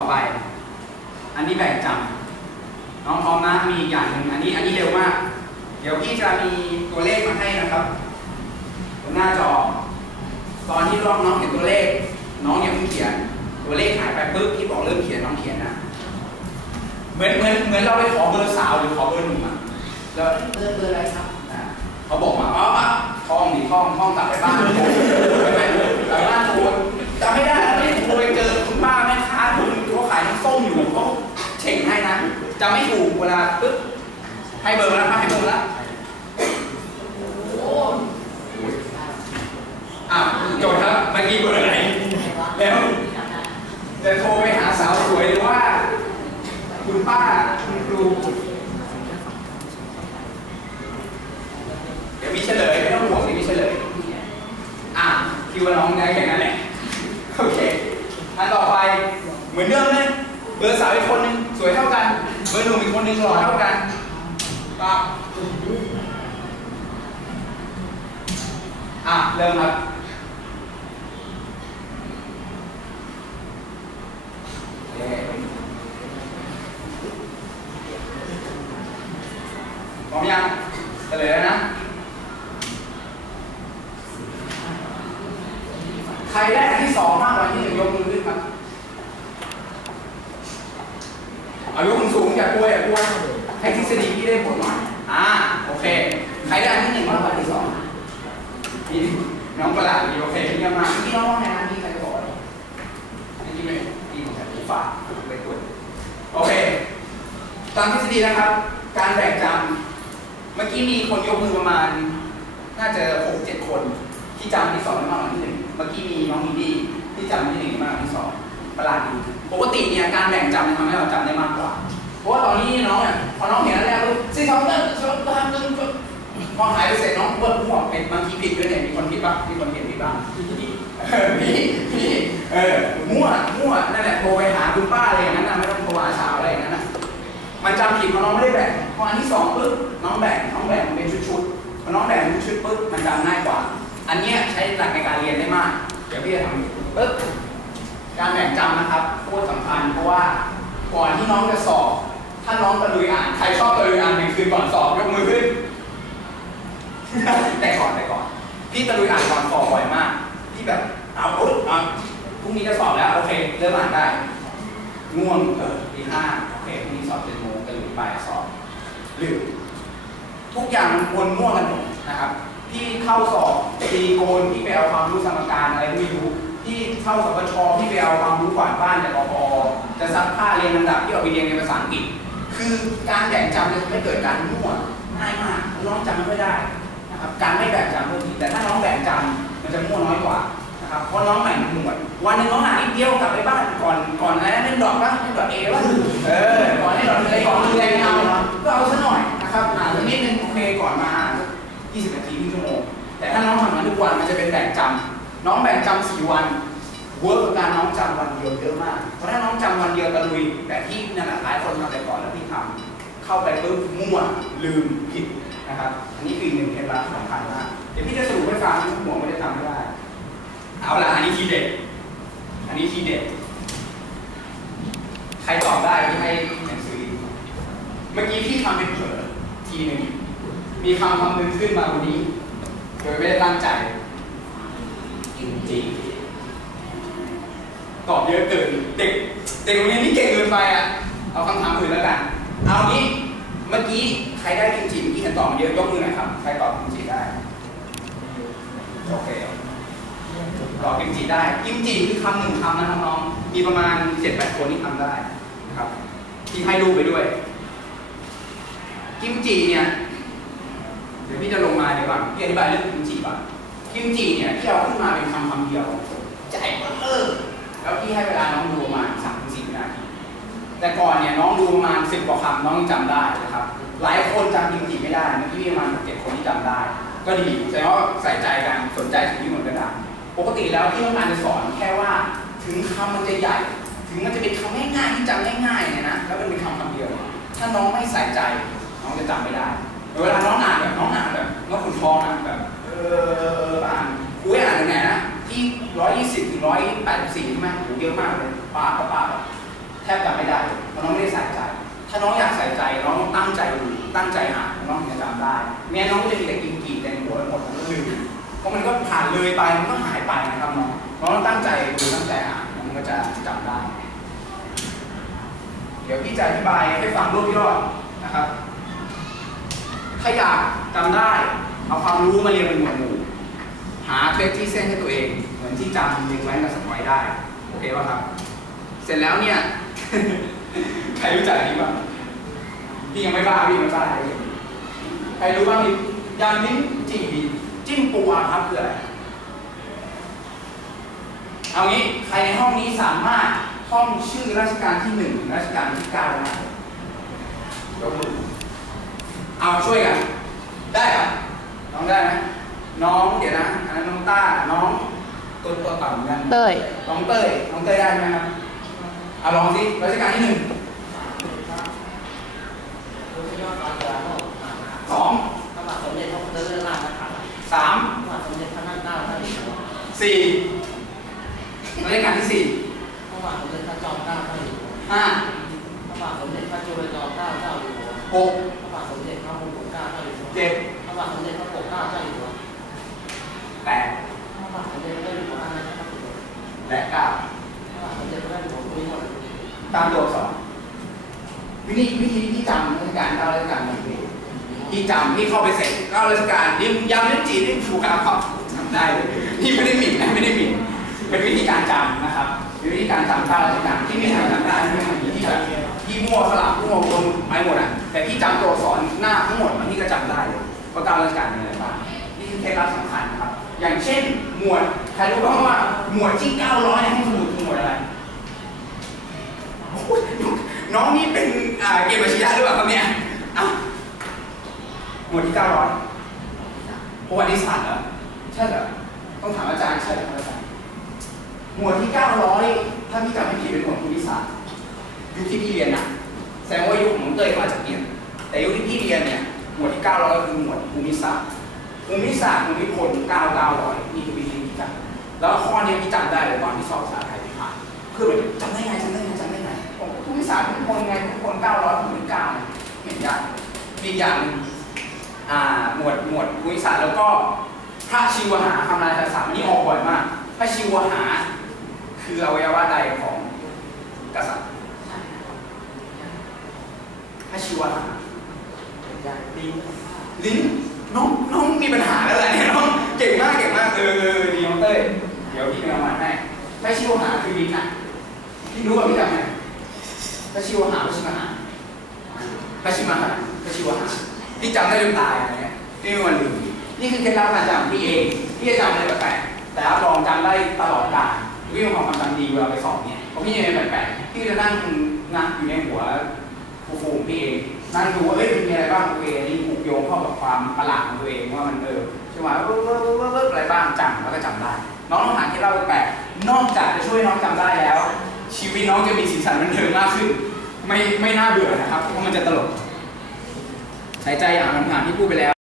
ต่อไป อันนี้แบ่งจำน้องพร้อมนะมีอีกอย่างหนึ่งอันนี้อันนี้เร็วมาก เดี๋ยวพี่จะมีตัวเลขมาให้นะครับบนหน้าจอ ตอนที่น้องน้องเห็นตัวเลข น้องอย่าเพิ่งเขียน ตัวเลขหายไปปุ๊บพี่บอกเริ่มเขียนน้องเขียนนะ เหมือนเหมือนเหมือนเราไปขอเบอร์สาวหรือขอเบอร์หนุ่มอะแล้วเบอร์เบอร์อะไรครับอ่าเขาบอกมาอ๋ออะท่องดิท่องท่องกลับไปบ้านโทรใช่ไหมกลับบ้านโทรจำไม่ได้ มอยู่เขาเฉ่งให้นะจะไม่ถูกเวลาปึ๊บให้เบอร์แล้วให้เบอร์แล้วอะโจทย์ครับเมื่อกี้เบอร์อะไรแล้วจะโทรไปหาสาวสวยหรือว่า คุณป้าคุณครูเดี๋ยวมีเฉลยไม่ต้องห่วงเดี๋ยวมีเฉลย อะคิดว่าน้องได้แค่นั้นแหละโอเคอันต่อไปเหมือนเดิมเลยเบอร์สาวอีกคนนึงสวยเท่ากัน เบอร์หนุ่งหล่อเท่ากันปั๊บอะ เริ่มครับโอเคพร้อมยังเฉลยแล้วนะ ใครได้อันที่สองมากกว่าที่หนึ่งยกมือขึ้นครับ เอายกมือสูงอย่ากลัวอย่ากลัวให้ทฤษฎีพี่ได้ผลหน่อยอ่าโอเค ใครได้อันที่หนึ่งมากกว่าอันที่สองนี่น้องประหลาดดีโอเคเยี่ยมมากพี่น้องว่าไงนะพี่ใครจะบอกอะไรนี่ไม่พี่ของฉันผู้ฝากไปตรวจโอเค ตามทฤษฎีนะครับ การแบ่งจำเมื่อกี้มีคนยกมือประมาณ น่าจะหกเจ็ดคน ที่จำที่สองได้มากกว่าที่หนึ่งเมื่อกี้มีน้องมินดี้ที่จำที่หนึ่งได้มากกว่าที่สอง ประหลาดดีปกติเนี่ยการแบ่งจำมันทำให้เราจำได้มากกว่า เพราะว่าตอนนี้น้องเนี่ยพอน้องเห็นอันแรกปุ๊บสี่สองหนึ่งสองสามหนึ่งพอหายไปเสร็จน้องเบิร์ดหัวเป็นบางทีผิดด้วยเนี่ยมีคนผิดบ้างมีคนเห็นผิดบ้างเออมีมีเออมั่วมั่วนั่นแหละโทรไปหาคุณป้าอะไรอย่างนั้นนะไม่ต้องโทรหาสาวอะไรอย่างนั้นนะมันจำผิดเพราะน้องไม่ได้แบ่งพออันที่สองปุ๊บน้องแบ่งน้องแบ่งเป็นชุดๆพอน้องแบ่งเป็นชุดปุ๊บมันจำง่ายกว่า อันเนี้ยใช้หลักในการเรียนได้มาก เดี๋ยวพี่จะทำปึ๊บ การแบ่งจำนะครับโคตรสำคัญเพราะว่าก่อนที่น้องจะสอบ ถ้าน้องตะลุยอ่านใครชอบตะลุยอ่านหนึ่งคืนก่อนสอบยกมือขึ้นแต่ก่อนแต่ก่อนพี่ตะลุยอ่านก่อนสอบบ่อยมากพี่แบบเอาปุ๊บเอาพรุ่งนี้จะสอบแล้วโอเคเริ่มอ่านได้ง่วงเออตีห้าโอเคพรุ่งนี้สอบเจ็ดโมงตะลุยบ่ายสอบหรือทุกอย่างวนมั่วกันหมดนะครับที่เข้าสอบตีโกนที่ไปเอาความรู้สมการอะไรไม่รู้ ที่เข้าสปชที่ไปเอาความรู้กวาดบ้านจากอพจะซักผ้าเรียนลำดับที่เอาไปเรียนในภาษาอังกฤษ คือการแบ่งจำจะทำให้เกิดการมั่วง่ายมากน้องจำไม่ได้นะครับการไม่แบ่งจำเพิ่มทีแต่ถ้าน้องแบ่งจำมันจะมั่วน้อยกว่านะครับเพราะน้องแบ่หมวดวันนึงน้องอ่านิดเดียวกลับไปบ้านก่อนก่อนอะไรนะเล่นดอกปะเล่นดอกเอวะเออก่อนเล่นดอกอะไรก่อนเรียนเอาก็เอาซะหน่อยนะครับอ่านสักนิดนึงโอเคก่อนมาอ่าน20นาทีครึ่งชั่วโมงแต่ถ้าน้องทำงานทุกวันมันจะเป็นแบ่งจำ น้องแบ่งจำ4วันเวิร์กกับการน้องจำวันเดียวเยอะมาก เพราะถ้าน้องจำวันเดียวตะลุยแต่ที่นั่นแหละหลายคนทำแต่ก่อนแล้วพี่ทำเข้าไปปุ๊บมั่วลืมผิดนะครับอันนี้คืออีหนึ่งเคล็ดลับสำคัญมากเดี๋ยวพี่จะสรุปให้ฟังที่หัวไม่ได้ทำไม่ได้ เอาละอันนี้ทีเด็ดอันนี้ทีเด็ดใครตอบได้พี่ให้หนังสือเมื่อกี้พี่ทำเป็นเผลอทีหนึ่งมีคำคำนึ่งขึ้นมาวันนี้ โดยไม่ได้ตั้งใจ จริงตอบเยอะเกินเด็กเด็กโรงเรียนนี่เก่งเกินไปอะเอาคำถามอื่นแล้วกัน เอางี้เมื่อกี้ใครได้กิมจิเมื่อกี้ฉันตอบมาเยอะยกมือหน่อยครับใครตอบกิมจิได้โอเคตอบกิมจิได้กิมจิคือคำหนึ่งคำนะครับน้อง มีประมาณเจ็ดแปดคนที่ทำได้นะครับที่ให้รูปไปด้วย กิมจิเนี่ย เดี๋ยวพี่จะลงมาเดี๋ยวก่อนพี่อธิบายเรื่องกิมจิก่อน กิมจิเนี่ยที่เอาขึ้นมาเป็นคำคำเดียวใจเออแล้วพี่ให้เวลาน้องดูประมาณสามถึงสี่นาทีแต่ก่อนเนี่ยน้องดูประมาณสิบกว่าคำน้องยังจำได้นะครับ หลายคนจำกิมจิไม่ได้เมื่อกี้ประมาณเจ็ดคนที่จำได้ ก็ดีแสดงว่าใส่ใจกันสนใจสิ่งที่มือนกระดาษปกติแล้วพี่ต้องการจะสอนแค่ว่าถึงคำมันจะใหญ่ ถึงมันจะเป็นคำง่ายๆที่จำง่ายๆเนี่ยนะแล้วมันเป็นคำคำเดียว ถ้าน้องไม่ใส่ใจ น้องจะจำไม่ได้ สิบถึงร้อยแปดสิบสี่ใช่ไหมโหเยอะมากเลยป้าป้าป้าถ้าน้องอยากใส่ใจน้องต้องตั้งใจดูตั้งใจอ่าน้องถึงจะจำได้ไม่งั้นน้องก็จะมีแต่กินกีเต็มหัวหมดแล้วลืมเพราะมันก็ผ่านเลยไปมันก็หายไปนะครับน้องน้องตั้งใจดูตั้งใจอ่านมันก็จะจำได้ เดี๋ยวพี่จะอธิบายให้ฟังรวบยอดนะครับ ถ้าอยากจำได้ เอาความรู้มาเรียนเป็นหมวดหมู่ หาเคล็ดที่เส้นให้ตัวเอง เหมือนที่จำเด็กแว้กับสมัยได้ โอเคป่ะครับ เสร็จแล้วเนี่ย ใครรู้จักนี้บ้างพี่ยังไม่บ้าพี่ยังไม่บ้าเลยใครรู้บ้างมียำลิ้นจี่จิ้มปูอาครับคืออะไรเอางี้ใครในห้องนี้สามารถท่องชื่อรัชกาลที่หนึ่งรัชกาลที่เก้าได้ยกมือเอาช่วยกัน ได้ปะน้องได้ไหม น้องเดี๋ยวนะอันนั้นน้องต้าน้องตัวตัวต่ำเหมือนกันเต้ยน้องเต้ยน้องเต้ยได้ไหมครับเอาลองสิรัชกาลที่หนึ่งสองพระบาทสมเด็จพระพุทธเจ้านะครับสามพระบาทสมเด็จพระนั่งเกล้าท่านอยู่หัวสี่รัชกาลที่สี่พระบาทสมเด็จพระจอมเกล้าท่านอยู่หัวห้าพระบาทสมเด็จพระจุลจอมเกล้าเจ้าอยู่หัวหกพระบาทสมเด็จพระมงกุฎเกล้าเจ้าอยู่หัวเจ็ด แปดและเก้าตามตัวสอักษรวิธีวิธีที่จำราชการเก้าราชการหนึ่งที่จำที่เข้าไปเสร็จเก้าราชการนี่ยำลิ้นจี่นี่ถูกครับจำได้เลยนี่ไม่ได้หมิ่นนะไม่ได้หมิ่นเป็นวิธีการจำนะครับวิธีการจำเก้าราชการที่ไม่หาจำได้ไม่หาที่แบบที่มั่วสลับมั่วรวมไปหมดอะแต่ที่จำตัวสอักษรหน้าทั้งหมดมันนี่ก็จำได้เลยว่าเก้าราชการเป็นอะไรบ้างนี่คือเคล็ดลับสำคัญนะครับ อย่างเช่นหมวดใครรู้บ้างว่าหมวดที่900ในห้องสมุดคือหมวดอะไรน้องนี่เป็นเกมอาชีพหรือเปล่าครับเนี่ยหมวดที่900ประวัติศาสตร์เหรอใช่เหรอต้องถามอาจารย์ใช่เหรอครับอาจารย์หมวดที่900ถ้าพี่จำไม่ผิดเป็นหมวดภูมิศาสตร์ยุคที่พี่เรียนนะแสดงว่ายุคของเตยก็อาจจะเปลี่ยนแต่ยุคที่พี่เรียนเนี่ยหมวดที่900ก็คือหมวดภูมิศาสตร์ ภูมิศาสตร์ภูมิพล9900นี่คือวิธีที่จำแล้วข้อนี้พี่จำได้เลยตอนที่สอบภาษาไทยที่ผ่านคือแบบจำได้ไงจำได้ไงจำได้ไงผมภูมิศาสตร์ภูมิพลไงภูมิพล900ภูมิ9เห็นยากมีอย่างหนึ่งอ่าหมวดหมวดภูมิศาสตร์แล้วก็พระชีวหาคำนายภาษาอันนี้ออกบ่อยมาก พระชีวหาคืออวัยวะใดของกษัตริย์พระชีวหาลิ้นลิ้น น้องน้องมีปัญหาแล้วแหละเนี่ยน้องเก่งมากเก่งมากเออเออดีน้องเต้ยเดี๋ยวพี่เป็นรางวัลให้พระชีวหาคือลิ้นอะพี่รู้ว่าพี่จำไงพระชีวหาพระชีวหาพระชีวหาพระชีวหาพี่จำได้จนตายอะไรเงี้ยพี่ไม่วันลืมนี่คือเคล็ดลับการจำพี่เองพี่จะจำอะไรแปลกๆแต่รับรองจำได้ตลอดกาลพี่มีความจำดีเวลาไปสอบเนี่ยพราะพี่ยังไงแปลกๆพี่จะนั่งนั่งอยู่ในหัวฟูฟูพี่เองนั่งดูว่าเอ้ยมีอะไรบ้างตัวเองนี่ผูกโย ความประหลาดของตัวเองว่ามันเออใช่ไหมเวิร์กเวิร์กเวิร์กอะไรบ้างจำแล้วก็จำได้ น้องต้องหาที่เล่าแปลกนอกจากจะช่วยน้องจำได้แล้ว ชีวิตน้องจะมีสีสันบันเทิงมากขึ้น ไม่ไม่น่าเบื่อนะครับเพราะมันจะตลกใช้ใจอย่างผ่านๆที่พูดไปแล้ว